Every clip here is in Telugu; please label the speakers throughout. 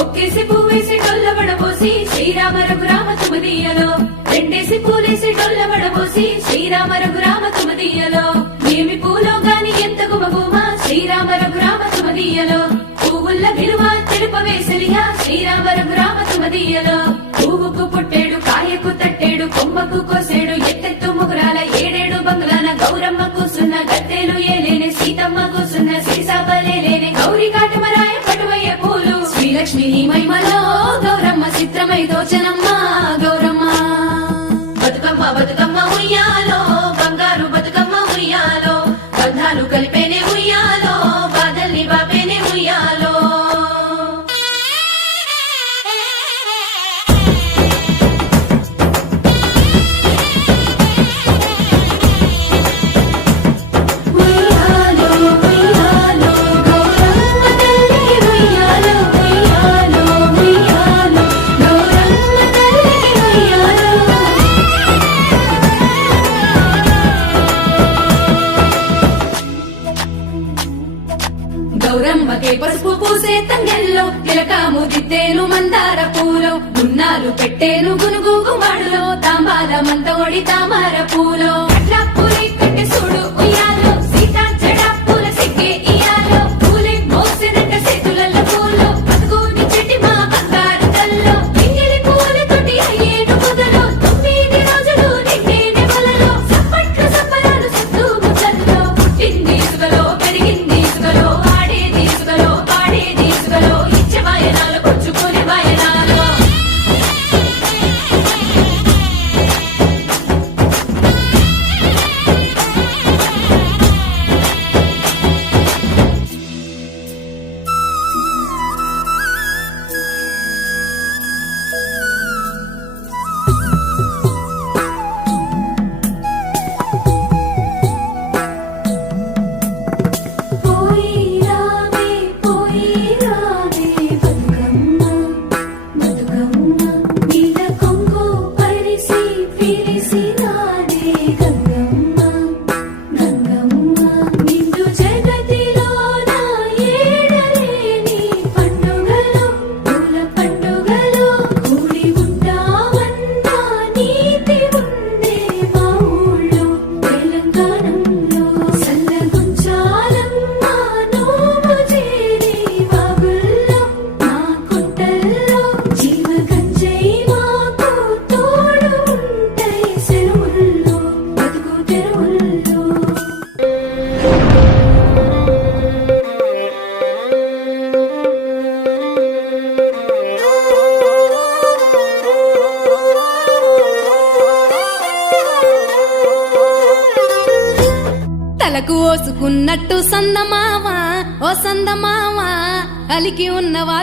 Speaker 1: ఒక్కేసి పువ్వేసి డొల్లబడబోసి శ్రీరామ రఘురామ తుమదీయలో రెండేసి పూలేసి డొల్లబడబోసి శ్రీరామ రఘురామ తుమదీయలో ఏమి పూలో గాని ఎంత గుమగుమ శ్రీరామ రఘురామ తుమదీయలో పువ్వుల్ల విలువ తెలుపవేసలిగా శ్రీరామ రఘురామ తుమదీయలో పువ్వుకు పుట్టేడు కాయకు తట్టేడు కొమ్మకు కోసేడు మహిమలో గౌరమ్మ చిత్రమై దోచనమ్మ. దిద్దేను మందార పూలో గున్నాలు పెట్టేను గునుగు గుమ్మడిలో తాంబాల మంతోడి తామర పూలో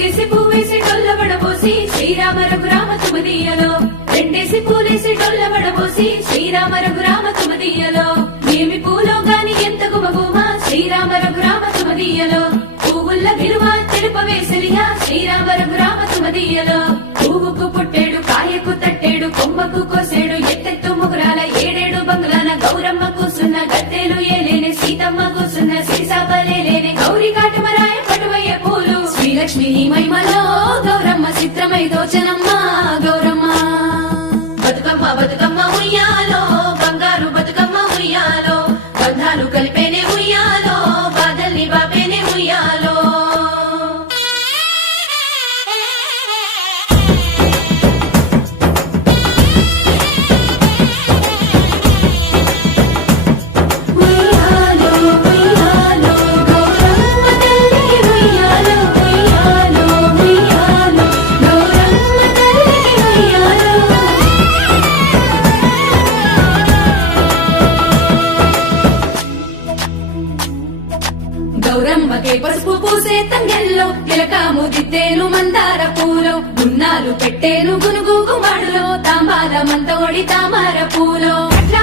Speaker 1: ఒక్కేసి పువ్వేసి డొల్లబడబోసి శ్రీరామ రఘురామ తుమదీయలో రెండేసి పూలేసి డొల్లబడబోసి శ్రీరామ రఘురామ తుమదీయలో ఏమి పూలో గాని ఎంత గుమగుమ శ్రీరామ రఘురామ తుమదీయలో పువ్వుల్ల విలువ తెలుపవేసలిగా శ్రీరామ రఘురామ తుమదీయలో పువ్వుకు పుట్టేడు కాయకు తట్టేడు కొమ్మకు లక్ష్మి మహిమలో గౌరమ్మ చిత్రమై దోచనమ్మ గౌరమ్మ. బతుకమ్మ బతుకమ్మ ఉయ్యాలో బంగారు బతుకమ్మ ఉయ్యాలో మగే పసుపు పూసే తంగెల్లో
Speaker 2: తిలకాము దిద్దేను మందార పూలో గున్నాలు పెట్టేను గునుగు గుమడులో తాంబాల మంతోడి తామర పూలో.
Speaker 1: అట్లా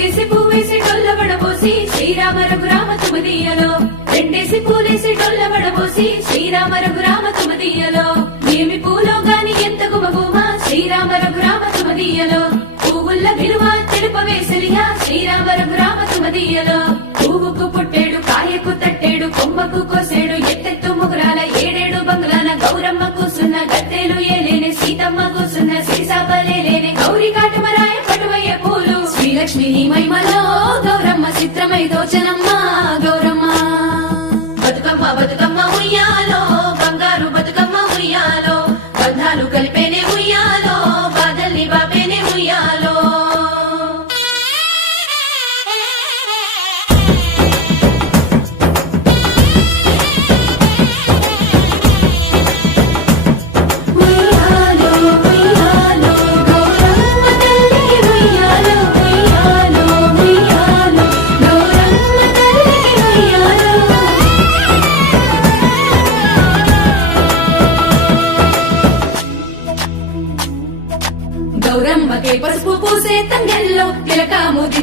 Speaker 1: ఒక్కేసి పువ్వేసి డొల్ల వడబోసి శ్రీరామ రఘురామ తుమదీయలో రెండేసి పూలేసి డొల్ల వడబోసి శ్రీరామ రఘురామ తుమదీయలో ఏమి పూలో గాని ఎంత గుమగుమ శ్రీరామ రఘురామ తుమదీయలో పువ్వుల్ల విలువ తెలుపవేసలియా శ్రీరామ రఘురామ తుమదీయలో పువ్వుకు పుట్టేడు కాయకు తట్టేడు కొమ్మకు కోసేడు లక్ష్మి మహిమలో గౌరమ్మ చిత్రమై
Speaker 2: దోచన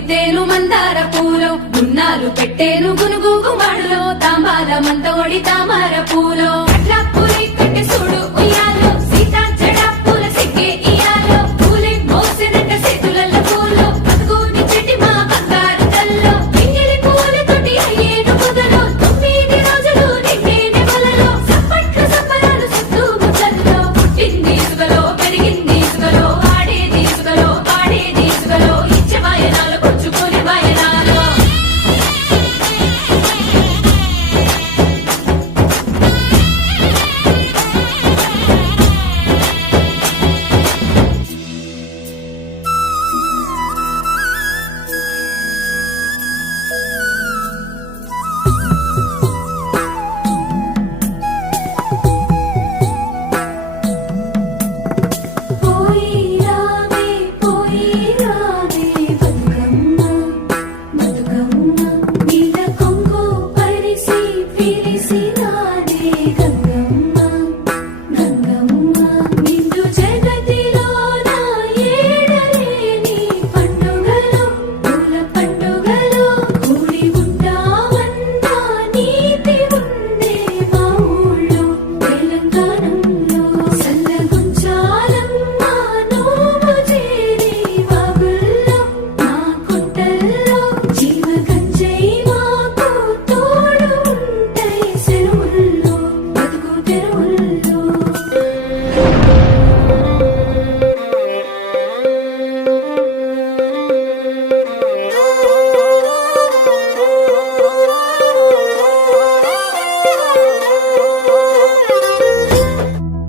Speaker 2: తిలకాము మందార పూలో గున్నాలు పెట్టేను గునుగు గుమాడులో తాంబాలమంత ఒడి తామర పూలో.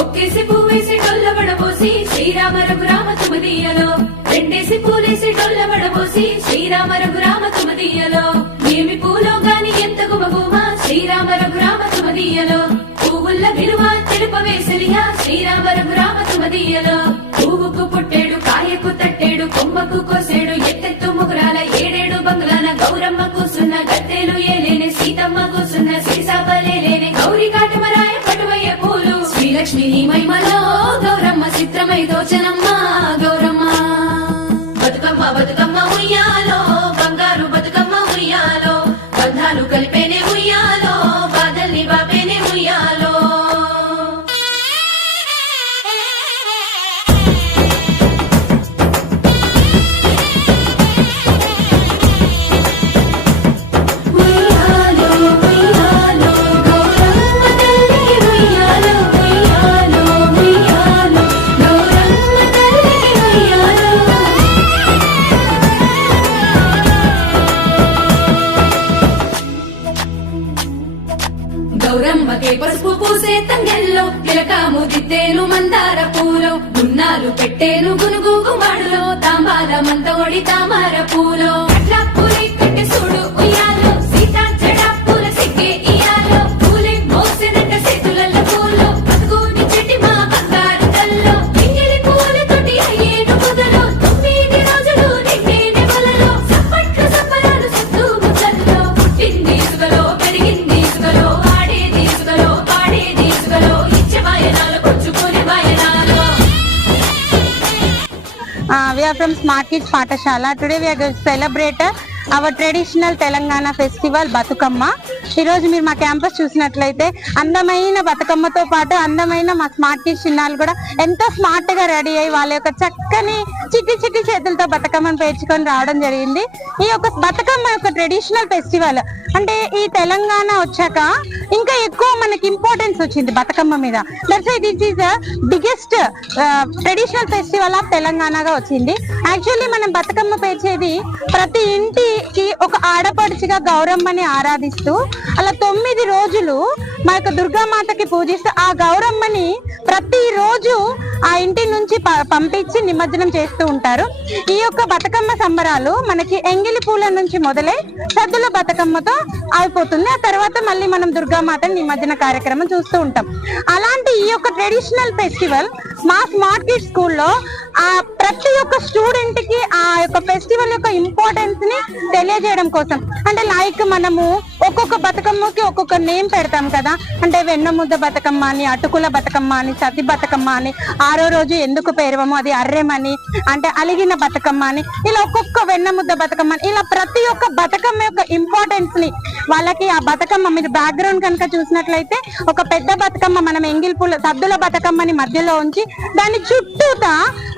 Speaker 1: ఒక్కేసి పువ్వేసి డొల్లబడబోసి శ్రీరామ రఘురామ తుమదీయలో రెండేసి పూలేసి డొల్లబడబోసి శ్రీరామ రఘురామ తుమదీయలో ఏమి పూలో గాని ఎంత గుమగుమ శ్రీరామ రఘురామ తుమదీయలో పువ్వుల్ల విలువ తెలుపవేసలిగా శ్రీరామ రఘురామ తుమదీయలో పువ్వుకు పుట్టేడు కాయకు తట్టేడు కొమ్మకు కోసేడు ఎత్తెత్తు ముగురాల ఏ కూసున్న గద్దెలు ఏలేని సీతమ్మ కూసున్న సీసాపలేలేని గౌరి కాటమరాయ పటువయ్య పూలు. శ్రీలక్ష్మి మహిమలో గౌరమ్మ చిత్రమై దోచనమ్మ
Speaker 2: పెట్టేను గునుగు గుమాడులో తాంబాలమంత ఒడి తామర పూలో.
Speaker 3: Uh, from Smart Kids Patashala. Today we are going to celebrate our traditional telangana festival Bathukamma ఈరోజు మీరు మా క్యాంపస్ చూసినట్లయితే అందమైన బతుకమ్మతో పాటు అందమైన మా స్మార్ట్ చిన్నాలు కూడా ఎంతో స్మార్ట్గా రెడీ అయ్యి వాళ్ళ యొక్క చక్కని చిట్టి చిట్టి చేతులతో బతుకమ్మను పేర్చుకొని రావడం జరిగింది. ఈ యొక్క బతుకమ్మ యొక్క ట్రెడిషనల్ ఫెస్టివల్ అంటే ఈ తెలంగాణ వచ్చాక ఇంకా ఎక్కువ మనకి ఇంపార్టెన్స్ వచ్చింది బతుకమ్మ మీద. That's this is biggest traditional festival of తెలంగాణగా వచ్చింది. యాక్చువల్లీ మనం బతుకమ్మ పేర్చేది ప్రతి ఇంటికి ఒక ఆడపడుచుగా గౌరమ్మని ఆరాధిస్తూ అలా తొమ్మిది రోజులు మా యొక్క దుర్గామాతకి పూజిస్తూ ఆ గౌరమ్మని ప్రతి రోజు ఆ ఇంటి నుంచి పంపించి నిమజ్జనం చేస్తూ ఉంటారు. ఈ యొక్క బతుకమ్మ సంబరాలు మనకి ఎంగిలి పూల నుంచి మొదలై సద్దుల బతుకమ్మతో అయిపోతుంది. ఆ తర్వాత మళ్ళీ మనం దుర్గామాత నిమజ్జన కార్యక్రమం చూస్తూ ఉంటాం. అలాంటి ఈ యొక్క ట్రెడిషనల్ ఫెస్టివల్ మా స్మార్ట్ కిడ్ స్కూల్లో ఆ ప్రతి ఒక్క స్టూడెంట్కి ఆ యొక్క ఫెస్టివల్ యొక్క ఇంపార్టెన్స్ని తెలియజేయడం కోసం. అంటే లైక్ మనము ఒక్కొక్క బతుకమ్మకి ఒక్కొక్క నేమ్ పెడతాం కదా. అంటే వెన్నముద్ద బతుకమ్మ అని అటుకుల బతుకమ్మ అని సతి బతుకమ్మ అని ఆరో రోజు ఎందుకు పేరవము అది అర్రెమని అంటే అలిగిన బతుకమ్మ అని ఇలా ఒక్కొక్క వెన్నముద్ద బతుకమ్మ అని ఇలా ప్రతి ఒక్క బతుకమ్మ యొక్క ఇంపార్టెన్స్ని వాళ్ళకి ఆ బతుకమ్మ మీరు బ్యాక్గ్రౌండ్ కనుక చూసినట్లయితే ఒక పెద్ద బతుకమ్మ మనం ఎంగిల్ పూల సద్దుల బతుకమ్మని మధ్యలో ఉంచి దాని చుట్టూతా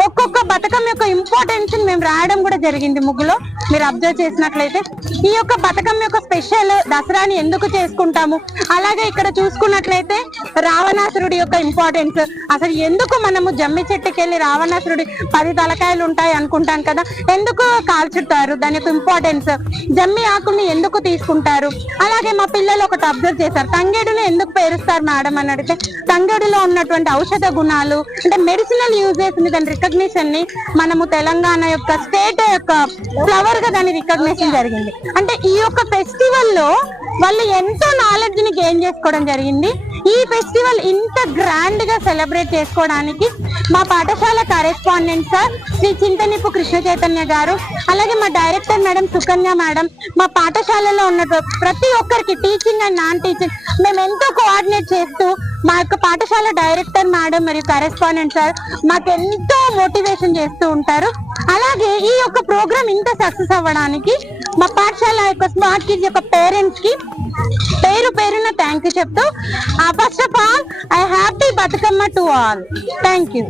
Speaker 3: ఒక్కొక్క బతుకమ్మ యొక్క ఇంపార్టెన్స్ని మేము రాయడం కూడా జరిగింది ముగ్గులో. మీరు అబ్జర్వ్ చేసినట్లయితే ఈ యొక్క బతుకమ్మ యొక్క స్పెషల్ దసరాని ఎందుకు చేసుకుంటాము? అలాగే ఇక్కడ చూసుకున్నట్లయితే రావణాసురుడి యొక్క ఇంపార్టెన్స్ అసలు ఎందుకు మనము జమ్మి చెట్టుకి వెళ్ళి రావణాసురుడి పది తలకాయలు ఉంటాయి అనుకుంటాం కదా? ఎందుకు కాల్చుతారు? దాని యొక్క ఇంపార్టెన్స్ జమ్మి ఆకుని ఎందుకు తీసుకుంటారు? అలాగే మా పిల్లలు ఒకటి అబ్జర్వ్ చేశారు. తంగేడుని ఎందుకు పేరుస్తారు మేడం అని అడిగితే తంగేడులో ఉన్నటువంటి ఔషధ గుణాలు అంటే మెడిసినల్ యూజెస్ని దాని రికగ్నిషన్ని మనము తెలంగాణ యొక్క స్టేట్ యొక్క ఫ్లవర్గా దాని రికగ్నిషన్ జరిగింది. అంటే ఈ యొక్క ఫెస్టివల్లో వాళ్ళు ఎంతో నాలెడ్జ్ని గెయిన్ చేసుకోవడం జరిగింది. ఈ ఫెస్టివల్ ఇంత గ్రాండ్గా సెలబ్రేట్ చేసుకోవడానికి మా పాఠశాల కరెస్పాండెంట్ సార్ శ్రీ చింతనిపు కృష్ణ చైతన్య గారు అలాగే మా డైరెక్టర్ మేడం సుకన్య మేడం మా పాఠశాలలో ఉన్న ప్రతి ఒక్కరికి టీచింగ్ అండ్ నాన్ టీచింగ్ మేము ఎంతో కోఆర్డినేట్ చేస్తూ మా యొక్క పాఠశాల డైరెక్టర్ మేడం మరియు కరెస్పాండెంట్ సార్ మాకు ఎంతో మోటివేషన్ చేస్తూ ఉంటారు. అలాగే ఈ యొక్క ప్రోగ్రామ్ ఇంత సక్సెస్ అవ్వడానికి మా పాఠశాల యొక్క స్మార్ట్ కిడ్స్ యొక్క పేరెంట్స్కి పేరు పేరున థ్యాంక్ యూ చెప్తూ first of all I happy Bathukamma to all thank you